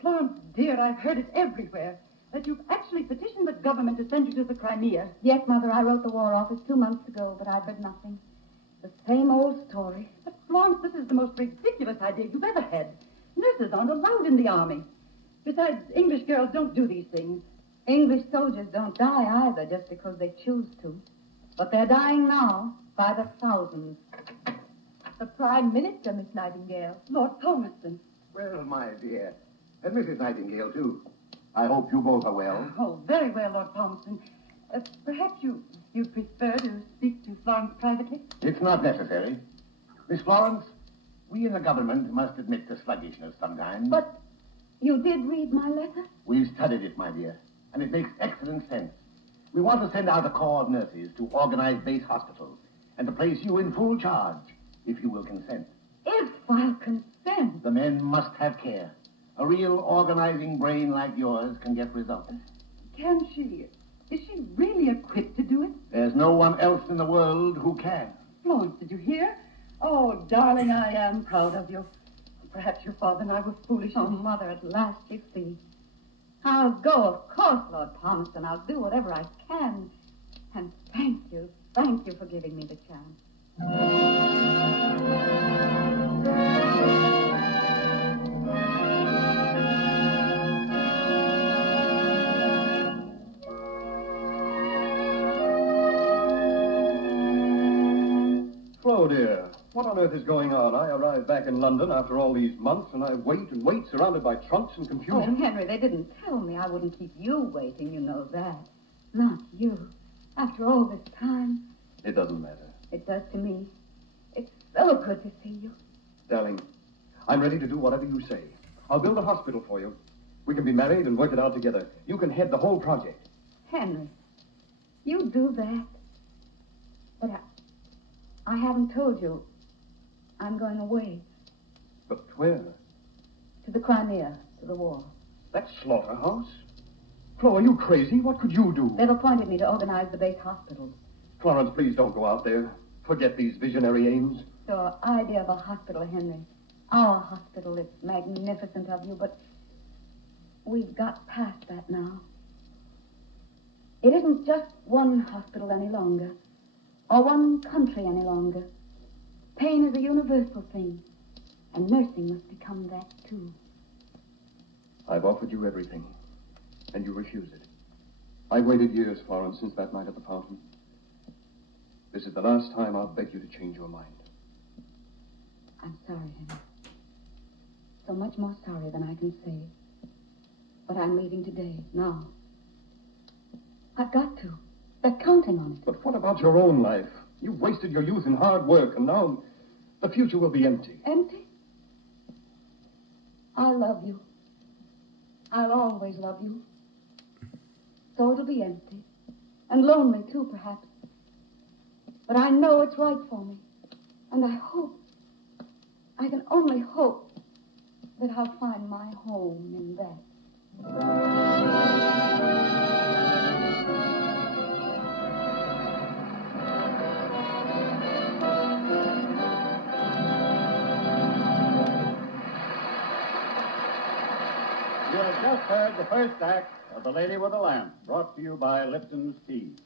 Florence, dear, I've heard it everywhere. That you've actually petitioned the government to send you to the Crimea. Yes, Mother, I wrote the War Office 2 months ago, but I've heard nothing. The same old story. But, Florence, this is the most ridiculous idea you've ever had. Nurses aren't allowed in the army. Besides, English girls don't do these things. English soldiers don't die either just because they choose to. But they're dying now by the thousands. The Prime Minister, Miss Nightingale. Lord Palmerston. Well, my dear. And Mrs. Nightingale, too. I hope you both are well. Oh, very well, Lord Palmerston. Perhaps you'd prefer to speak to Florence privately? It's not necessary. Miss Florence, we in the government must admit to sluggishness sometimes. But you did read my letter? We've studied it, my dear, and it makes excellent sense. We want to send out a corps of nurses to organize base hospitals and to place you in full charge, if you will consent. If I'll consent. The men must have care. A real organizing brain like yours can get results. Can she? Is she really equipped to do it? There's no one else in the world who can. Florence, did you hear? Oh, darling, I am proud of you. Perhaps your father and I were foolish. Oh, Mother, at last you see. I'll go, of course, Lord Palmerston. I'll do whatever I can. And thank you for giving me the chance. Flo, dear, what on earth is going on? I arrived back in London after all these months, and I wait and wait, surrounded by trunks and Oh, confusion. Henry, they didn't tell me. I wouldn't keep you waiting, you know that. Not you. After all this time. It doesn't matter. It does to me. It's so good to see you. Darling, I'm ready to do whatever you say. I'll build a hospital for you. We can be married and work it out together. You can head the whole project. Henry, you do that. But I haven't told you. I'm going away. But where? To the Crimea, to the war. That slaughterhouse? Flo, are you crazy? What could you do? They've appointed me to organize the base hospitals. Florence, please don't go out there. Forget these visionary aims. Your idea of a hospital, Henry. Our hospital, it's magnificent of you, but we've got past that now. It isn't just one hospital any longer, or one country any longer. Pain is a universal thing, and nursing must become that too. I've offered you everything, and you refuse it. I've waited years, Florence, since that night at the fountain. This is the last time I'll beg you to change your mind. I'm sorry, Henry. So much more sorry than I can say. But I'm leaving today, now. I've got to. They're counting on it. But what about your own life? You've wasted your youth in hard work, and now the future will be empty. Empty? I love you. I'll always love you. So it'll be empty. And lonely, too, perhaps. But I know it's right for me. And I can only hope that I'll find my home in that. You have just heard the first act of The Lady with the Lamp, brought to you by Lipton's Tea.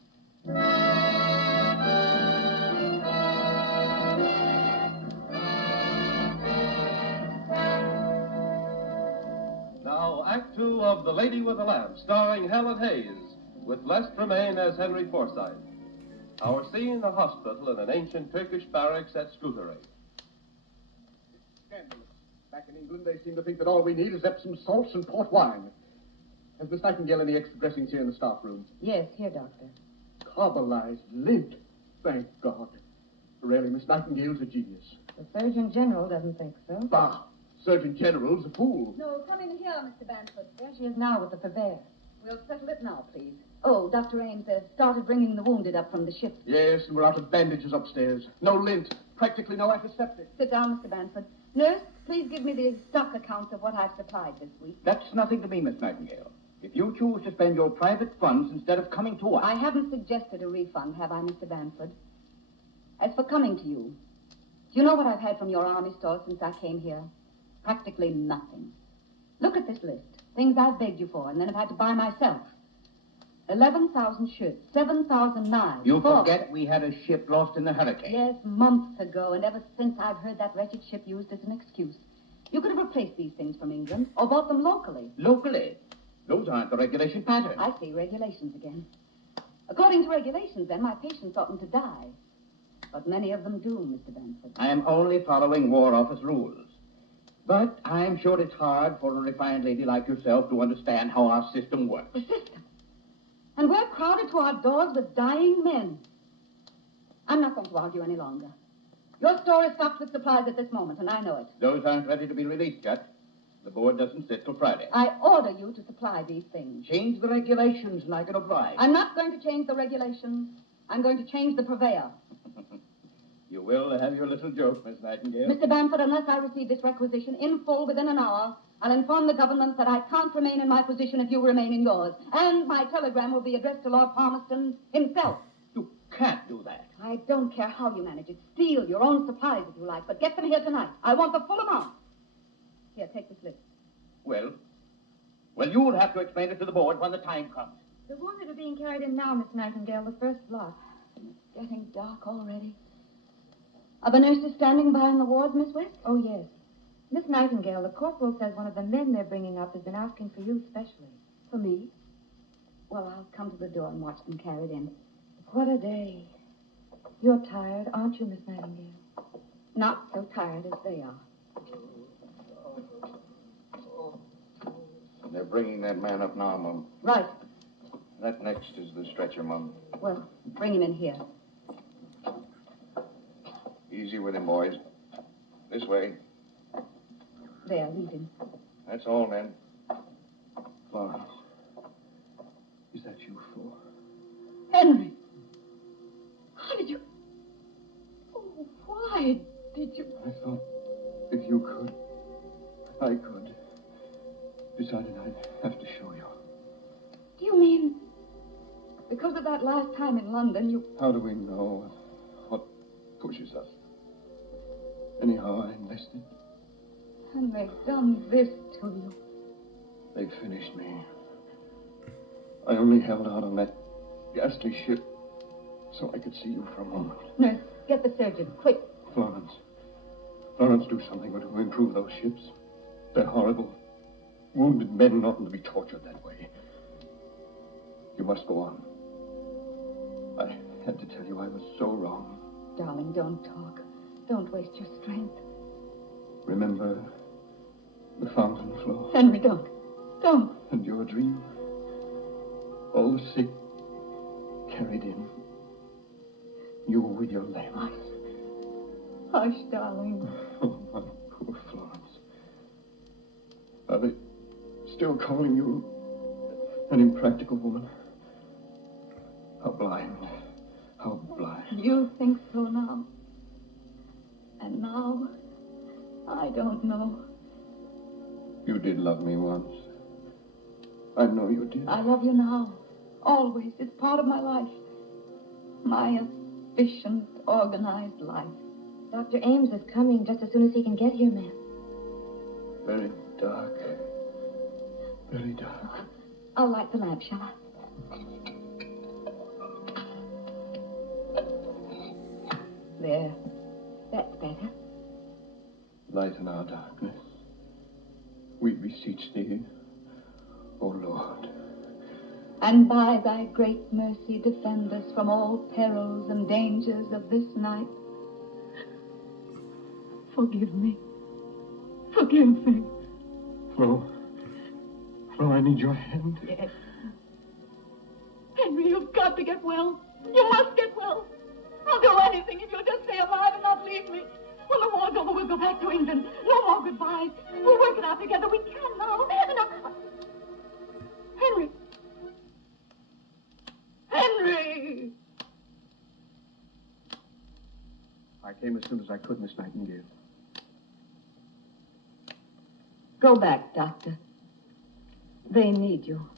Now, Act Two of The Lady with the Lamp, starring Helen Heyes, with Les Tremaine as Henry Forsyth. Our scene, a hospital in an ancient Turkish barracks at Scutari. Scandalous. Back in England, they seem to think that all we need is Epsom salts and port wine. Has Miss Nightingale any extra dressings here in the staff room? Yes, here, Doctor. Carbolized lint. Thank God. Really, Miss Nightingale's a genius. The Surgeon General doesn't think so. Bah! Surgeon General's a fool. No, come in here, Mr. Banford. There she is now with the purveyor. We'll settle it now, please. Oh, Dr. Ames has started bringing the wounded up from the ship. Yes, and we're out of bandages upstairs. No lint. Practically no antiseptic. Sit down, Mr. Banford. Nurse, please give me the stock accounts of what I've supplied this week. That's nothing to me, Miss Nightingale. If you choose to spend your private funds instead of coming to us... I haven't suggested a refund, have I, Mr. Banford? As for coming to you, do you know what I've had from your army store since I came here? Practically nothing. Look at this list. Things I've begged you for and then have had to buy myself. 11,000 ships, 7,000 knives. You 4... forget we had a ship lost in the hurricane. Yes, months ago, and ever since I've heard that wretched ship used as an excuse. You could have replaced these things from England, or bought them locally. Locally? Those aren't the regulation patterns. I see, regulations again. According to regulations, then, my patients oughtn't to die. But many of them do, Mr. Benford. I am only following War Office rules. But I'm sure it's hard for a refined lady like yourself to understand how our system works. The system? And we're crowded to our doors with dying men. I'm not going to argue any longer. Your store is stocked with supplies at this moment, and I know it. Those aren't ready to be released yet. The board doesn't sit till Friday. I order you to supply these things. Change the regulations and I can oblige. I'm not going to change the regulations. I'm going to change the purveyor. You will have your little joke, Miss Nightingale. Mr. Bamford, unless I receive this requisition in full within an hour, I'll inform the government that I can't remain in my position if you remain in yours. And my telegram will be addressed to Lord Palmerston himself. You can't do that. I don't care how you manage it. Steal your own supplies if you like, but get them here tonight. I want the full amount. Here, take this list. Well, you'll have to explain it to the board when the time comes. The wounded are being carried in now, Miss Nightingale, the first lot. It's getting dark already. Are the nurses standing by in the wards, Miss West? Oh, yes. Miss Nightingale, the corporal says one of the men they're bringing up has been asking for you specially. For me? Well, I'll come to the door and watch them carried in. What a day. You're tired, aren't you, Miss Nightingale? Not so tired as they are. They're bringing that man up now, Mum. Right. That next is the stretcher, Mum. Well, bring him in here. Easy with him, boys. This way. There, lead him. That's all, men. Florence, is that you, Flor? Henry! How did you... Oh, why did you... I thought if you could, I could. Decided I'd have to show you. Do you mean... Because of that last time in London, you... How do we know what pushes us? Anyhow, I enlisted. And they've done this to you. They finished me. I only held out on that ghastly ship so I could see you for a moment. Nurse, get the surgeon, quick. Florence, do something to improve those ships. They're horrible. Wounded men oughtn't to be tortured that way. You must go on. I had to tell you I was so wrong. Darling, don't talk. Don't waste your strength. Remember the fountain floor? Henry, don't. Don't. And your dream? All the sick carried in. You with your lamp. Hush, darling. Oh, my poor Florence. Are they still calling you an impractical woman? How blind. How blind. You think so now. And now, I don't know. You did love me once. I know you did. I love you now. Always. It's part of my life. My efficient, organized life. Dr. Ames is coming just as soon as he can get here, ma'am. Very dark. Very dark. I'll light the lamp, shall I? There. That's better. Lighten our darkness. We beseech thee, O Lord. And by thy great mercy defend us from all perils and dangers of this night. Forgive me. Forgive me. Flo, I need your hand. Yes. Henry, you've got to get well. You must get well. I'll do anything if you'll just stay alive and not leave me. When the war's over, we'll go back to England. No more goodbyes. We'll work it out together. We can now. And Henry. Henry! I came as soon as I could, Miss Nightingale. Go back, Doctor. They need you.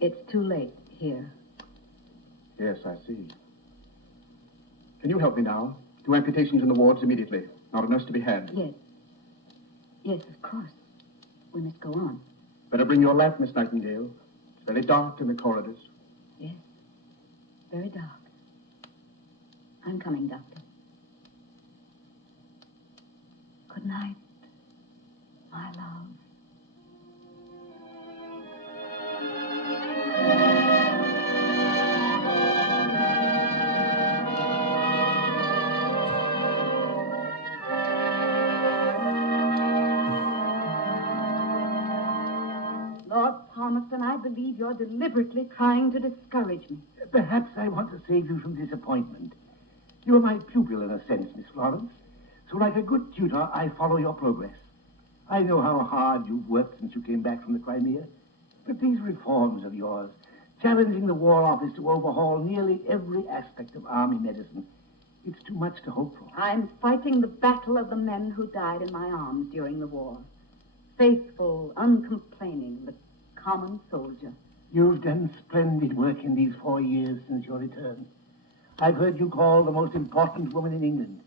It's too late here. Yes, I see. Can you help me now? 2 amputations in the wards immediately. Not a nurse to be had. Yes. Yes, of course. We must go on. Better bring your lamp, Miss Nightingale. It's Very dark in the corridors. Yes, very dark. I'm coming, Doctor. Good night, my love. Lord Palmerston, I believe you're deliberately trying to discourage me. Perhaps I want to save you from disappointment. You are my pupil in a sense, Miss Florence. So like a good tutor, I follow your progress. I know how hard you've worked since you came back from the Crimea. But these reforms of yours, challenging the War Office to overhaul nearly every aspect of Army medicine, it's too much to hope for. I'm fighting the battle of the men who died in my arms during the war. Faithful, uncomplaining, the common soldier. You've done splendid work in these 4 years since your return. I've heard you called the most important woman in England.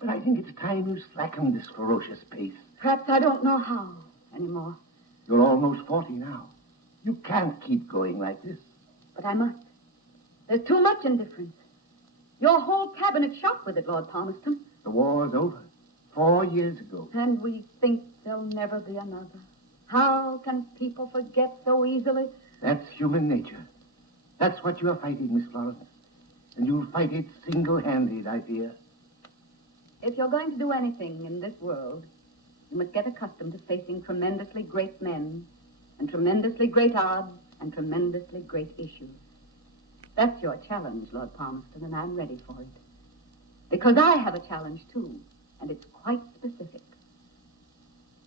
But I think it's time you slackened this ferocious pace. Perhaps I don't know how anymore. You're almost 40 now. You can't keep going like this. But I must. There's too much indifference. Your whole cabinet shot with it, Lord Palmerston. The war's over. 4 years ago. And we think there'll never be another. How can people forget so easily? That's human nature. That's what you are fighting, Miss Florence. And you'll fight it single-handed, I fear. If you're going to do anything in this world, you must get accustomed to facing tremendously great men and tremendously great odds and tremendously great issues. That's your challenge, Lord Palmerston, and I'm ready for it. Because I have a challenge, too, and it's quite specific.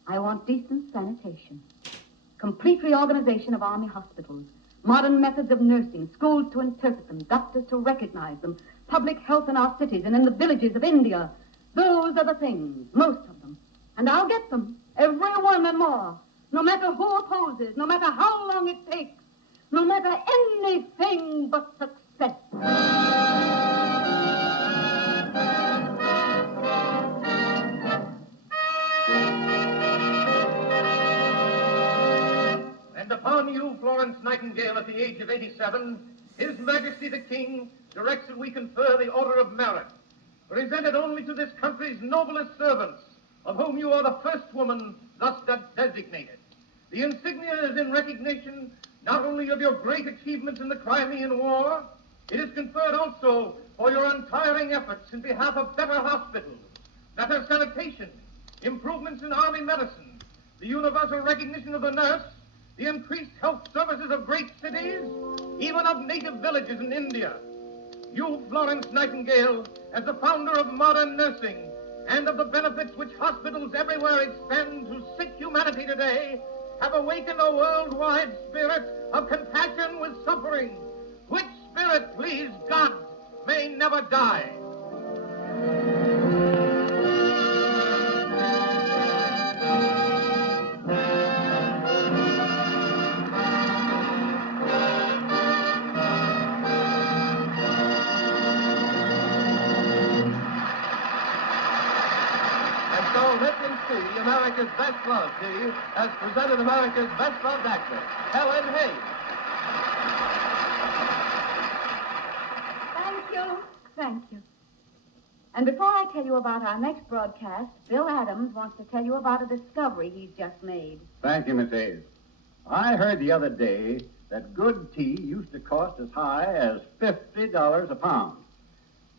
I want decent sanitation, complete reorganization of Army hospitals, modern methods of nursing, schools to interpret them, doctors to recognize them, public health in our cities and in the villages of India. Those are the things, most of them. And I'll get them, every one and more, no matter who opposes, no matter how long it takes, no matter anything but success. And upon you, Florence Nightingale, at the age of 87, His Majesty the King directs that we confer the Order of Merit, presented only to this country's noblest servants, of whom you are the first woman thus designated. The insignia is in recognition not only of your great achievements in the Crimean War, it is conferred also for your untiring efforts in behalf of better hospitals, better sanitation, improvements in Army medicine, the universal recognition of the nurse, the increased health services of great cities, even of native villages in India. You, Florence Nightingale, as the founder of modern nursing and of the benefits which hospitals everywhere extend to sick humanity today, have awakened a worldwide spirit of compassion with suffering, which spirit, please God, may never die. America's Best Loved Tea has presented America's Best Loved Actress, Helen Heyes. Thank you. Thank you. And before I tell you about our next broadcast, Bill Adams wants to tell you about a discovery he's just made. Thank you, Miss Hayes. I heard the other day that good tea used to cost as high as $50 a pound.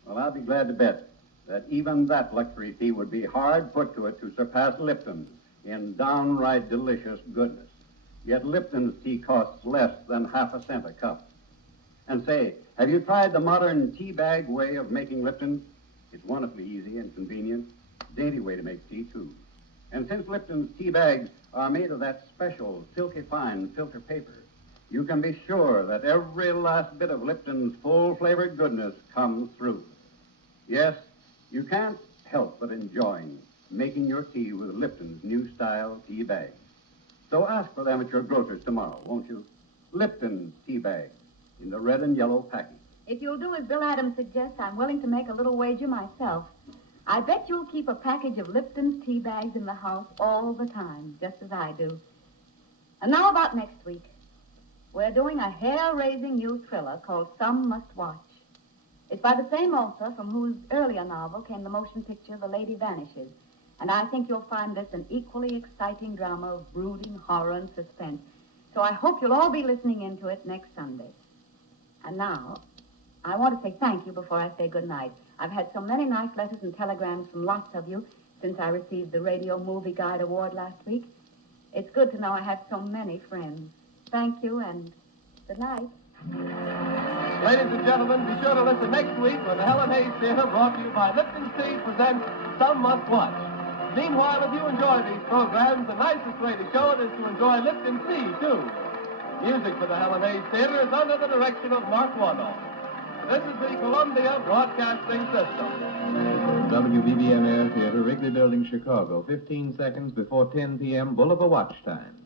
Well, I'll be glad to bet that even that luxury tea would be hard put to it to surpass Lipton's in downright delicious goodness. Yet Lipton's tea costs less than half a cent a cup. And say, have you tried the modern tea bag way of making Lipton? It's wonderfully easy and convenient. Dainty way to make tea, too. And since Lipton's tea bags are made of that special silky fine filter paper, you can be sure that every last bit of Lipton's full-flavored goodness comes through. Yes, you can't help but enjoying making your tea with Lipton's new style tea bags. So ask for them at your grocer's tomorrow, won't you? Lipton's tea bags in the red and yellow package. If you'll do as Bill Adams suggests, I'm willing to make a little wager myself. I bet you'll keep a package of Lipton's tea bags in the house all the time, just as I do. And now about next week. we're doing a hair-raising new thriller called Some Must Watch. It's by the same author from whose earlier novel came the motion picture The Lady Vanishes. And I think you'll find this an equally exciting drama of brooding horror and suspense. So I hope you'll all be listening into it next Sunday. And now, I want to say thank you before I say good night. I've had so many nice letters and telegrams from lots of you since I received the Radio Movie Guide Award last week. It's good to know I have so many friends. Thank you, and good night. Ladies and gentlemen, be sure to listen next week when the Helen Heyes Theater, brought to you by Lipton Tea, presents Some Must Watch. Meanwhile, if you enjoy these programs, the nicest way to show it is to enjoy Lipton Tea, too. Music for the Helen Heyes Theater is under the direction of Mark Waddell. This is the Columbia Broadcasting System. WBBM Air Theater, Wrigley Building, Chicago, 15 seconds before 10 p.m. Boulevard Watch Time.